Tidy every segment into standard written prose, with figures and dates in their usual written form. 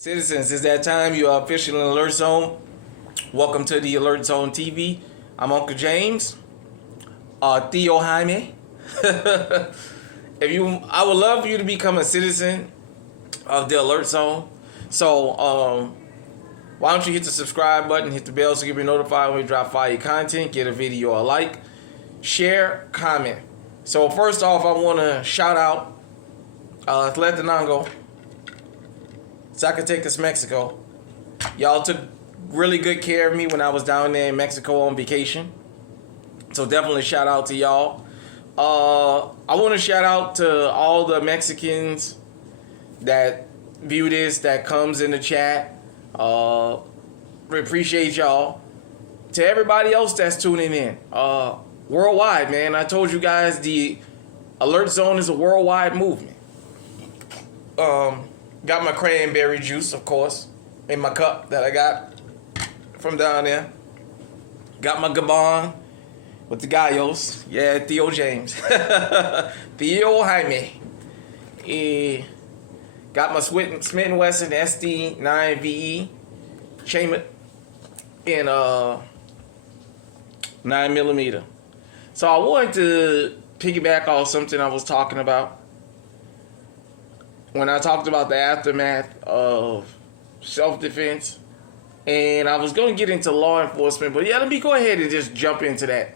Citizens, it's that time. You are officially in Alert Zone. Welcome to the Alert Zone TV. I'm Uncle James, Theo Jaime. I would love for you to become a citizen of the Alert Zone. So, why don't you hit the subscribe button, hit the bell so you can be notified when we drop fire content, get a video a like, share, comment. So first off, I want to shout out Tlatelolco, Zacatecas, Mexico. Y'all took really good care of me when I was down there in Mexico on vacation. So definitely shout out to y'all. I want to shout out to all the Mexicans that view this, that comes in the chat. We appreciate y'all. To everybody else that's tuning in, worldwide, man. I told you guys the Alert Zone is a worldwide movement. Got my cranberry juice, of course, in my cup that I got from down there. Got my Gabon with the Gallos. Yeah, Theo James. Theo Jaime. Got my Smith & Wesson SD9VE chambered in 9mm. So I wanted to piggyback off something I was talking about when I talked about the aftermath of self-defense. And I was going to get into law enforcement, but yeah, let me go ahead and just jump into that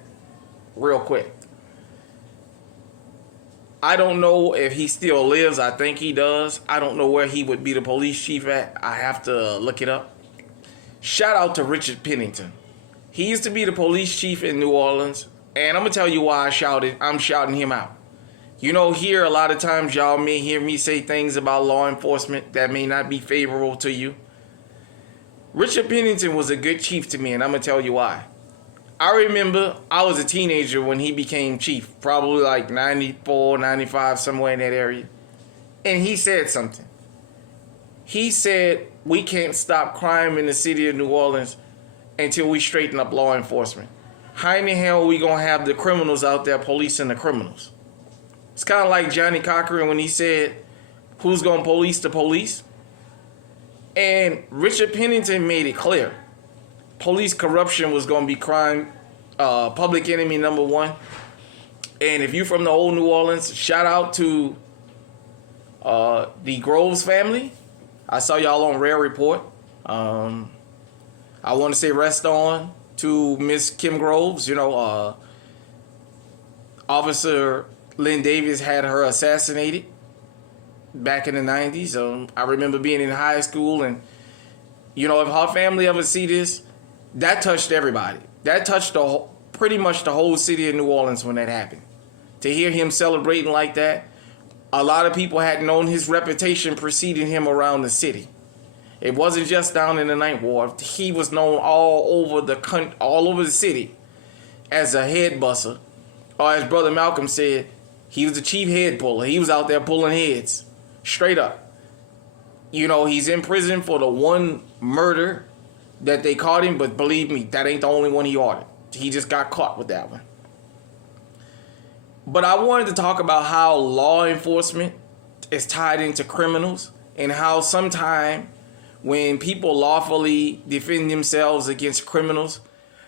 real quick. I don't know if he still lives. I think he does. I don't know where he would be the police chief at. I have to look it up. Shout out to Richard Pennington. He used to be the police chief in New Orleans, and I'm going to tell you why I'm shouting him out. You know, here a lot of times y'all may hear me say things about law enforcement that may not be favorable to you. Richard Pennington was a good chief to me, and I'm going to tell you why. I remember I was a teenager when he became chief, probably like 94, 95, somewhere in that area. And he said something. He said, we can't stop crime in the city of New Orleans until we straighten up law enforcement. How in the hell are we going to have the criminals out there policing the criminals? It's kind of like Johnny Cochran when he said, who's going to police the police? And Richard Pennington made it clear. Police corruption was going to be crime, public enemy number one. And if you're from the old New Orleans, shout out to the Groves family. I saw y'all on Rare Report. I want to say rest on to Miss Kim Groves. You know, Officer Lynn Davis had her assassinated back in the 90s. I remember being in high school, and, you know, if her family ever see this, that touched everybody. That touched pretty much the whole city of New Orleans when that happened. To hear him celebrating like that, a lot of people had known his reputation preceding him around the city. It wasn't just down in the Ninth Ward. He was known all over the city as a head busser. Or as Brother Malcolm said, he was the chief head puller. He was out there pulling heads. Straight up. You know, he's in prison for the one murder that they caught him, but believe me, that ain't the only one he ordered. He just got caught with that one. But I wanted to talk about how law enforcement is tied into criminals, and how sometimes when people lawfully defend themselves against criminals,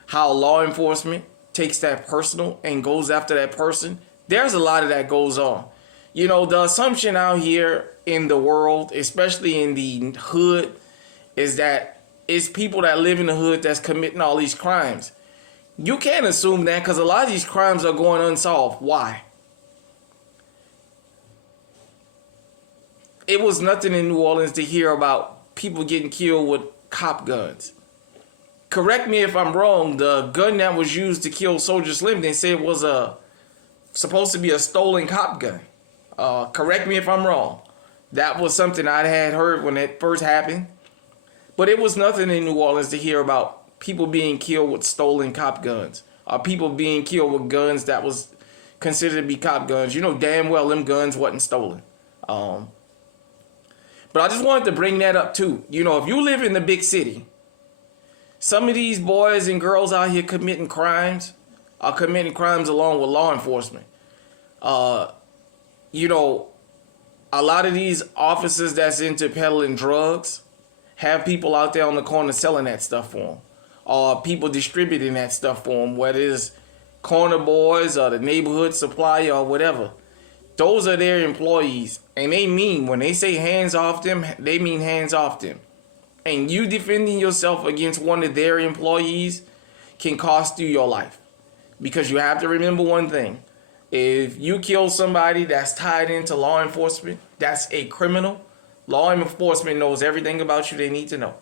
how law enforcement takes that personal and goes after that person. There's a lot of that goes on. You know, the assumption out here in the world, especially in the hood, is that it's people that live in the hood that's committing all these crimes. You can't assume that, because a lot of these crimes are going unsolved. Why? It was nothing in New Orleans to hear about people getting killed with cop guns. Correct me if I'm wrong, the gun that was used to kill Soldier Slim, they said was supposed to be a stolen cop gun. Correct me if I'm wrong. That was something I had heard when it first happened. But it was nothing in New Orleans to hear about people being killed with stolen cop guns, or people being killed with guns that was considered to be cop guns. You know damn well them guns wasn't stolen. But I just wanted to bring that up too. You know, if you live in the big city, some of these boys and girls out here committing crimes are committing crimes along with law enforcement. You know, a lot of these officers that's into peddling drugs, have people out there on the corner selling that stuff for them, or people distributing that stuff for them, whether it's corner boys or the neighborhood supplier or whatever. Those are their employees, and they mean, when they say hands off them, they mean hands off them. And you defending yourself against one of their employees can cost you your life. Because you have to remember one thing. If you kill somebody that's tied into law enforcement, that's a criminal. Law enforcement knows everything about you they need to know.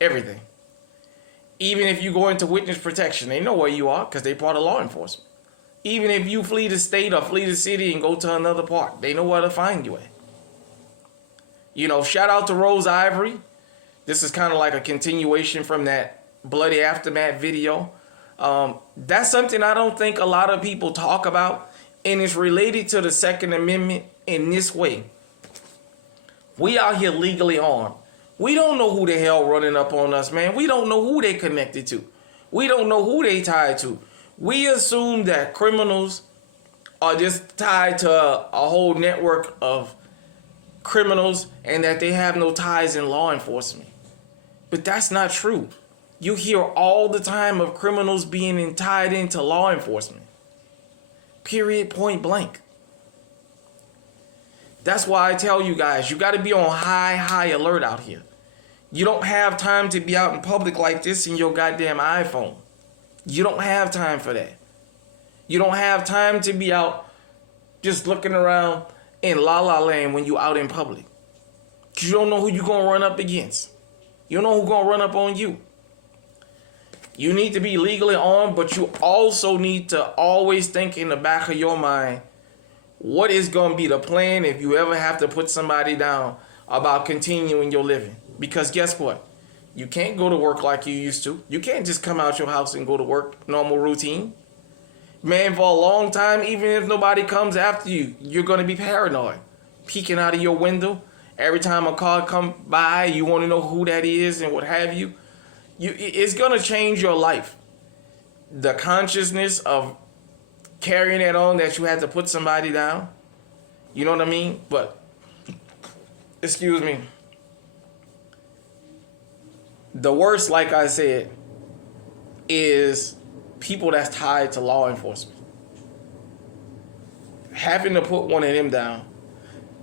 Everything. Even if you go into witness protection, they know where you are because they're part of law enforcement. Even if you flee the state or flee the city and go to another part, they know where to find you at. You know, shout out to Rose Ivory. This is kind of like a continuation from that Bloody Aftermath video. That's something I don't think a lot of people talk about, and it's related to the Second Amendment in this way. We out here legally armed. We don't know who the hell running up on us, man. We don't know who they connected to. We don't know who they tied to. We assume that criminals are just tied to a whole network of criminals and that they have no ties in law enforcement. But that's not true. You hear all the time of criminals being tied into law enforcement. Period, point blank. That's why I tell you guys, you got to be on high alert out here. You don't have time to be out in public like this in your goddamn iPhone. You don't have time for that. You don't have time to be out just looking around in La La Land when you out in public. You don't know who you're going to run up against. You don't know who's going to run up on you. You need to be legally armed, but you also need to always think in the back of your mind, what is going to be the plan if you ever have to put somebody down about continuing your living? Because guess what? You can't go to work like you used to. You can't just come out your house and go to work, normal routine. Man, for a long time, even if nobody comes after you, you're going to be paranoid. Peeking out of your window. Every time a car come by, you want to know who that is and what have you. It's going to change your life. The consciousness of carrying it on that you had to put somebody down. You know what I mean? But, excuse me. The worst, like I said, is people that's tied to law enforcement. Having to put one of them down,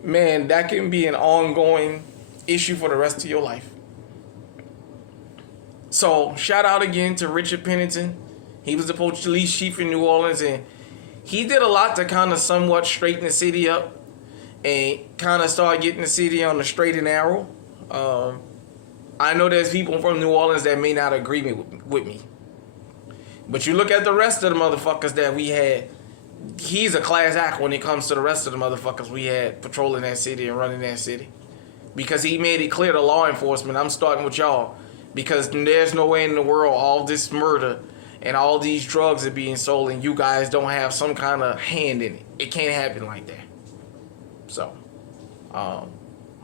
man, that can be an ongoing issue for the rest of your life. So, shout out again to Richard Pennington. He was the police chief in New Orleans, and he did a lot to kind of somewhat straighten the city up and kind of start getting the city on the straight and narrow. I know there's people from New Orleans that may not agree with me. But you look at the rest of the motherfuckers that we had, he's a class act when it comes to the rest of the motherfuckers we had patrolling that city and running that city. Because he made it clear to law enforcement, I'm starting with y'all. Because there's no way in the world all this murder and all these drugs are being sold and you guys don't have some kind of hand in it. It can't happen like that. So,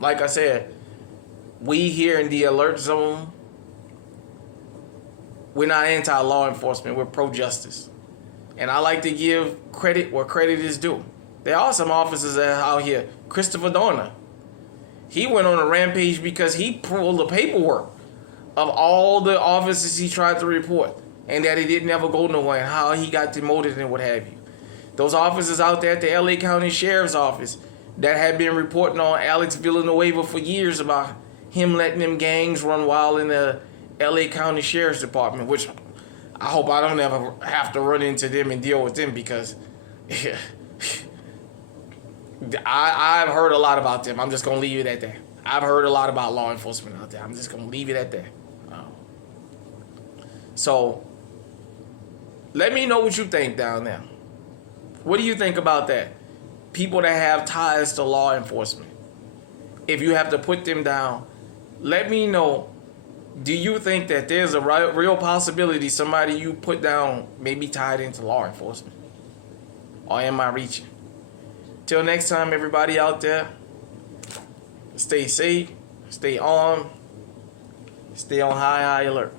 like I said, we here in the alert zone, we're not anti-law enforcement. We're pro-justice. And I like to give credit where credit is due. There are some officers that are out here. Christopher Dorner. He went on a rampage because he pulled the paperwork of all the officers he tried to report and that it didn't ever go nowhere and how he got demoted and what have you. Those officers out there at the LA County Sheriff's Office that had been reporting on Alex Villanueva for years about him letting them gangs run wild in the LA County Sheriff's Department, which I hope I don't ever have to run into them and deal with them because I've heard a lot about them. I'm just going to leave it at that. I've heard a lot about law enforcement out there. I'm just going to leave it at that. So, let me know what you think down there. What do you think about that? People that have ties to law enforcement. If you have to put them down, let me know. Do you think that there's a real possibility somebody you put down may be tied into law enforcement? Or am I reaching? Till next time, everybody out there, stay safe, stay armed, stay on high alert.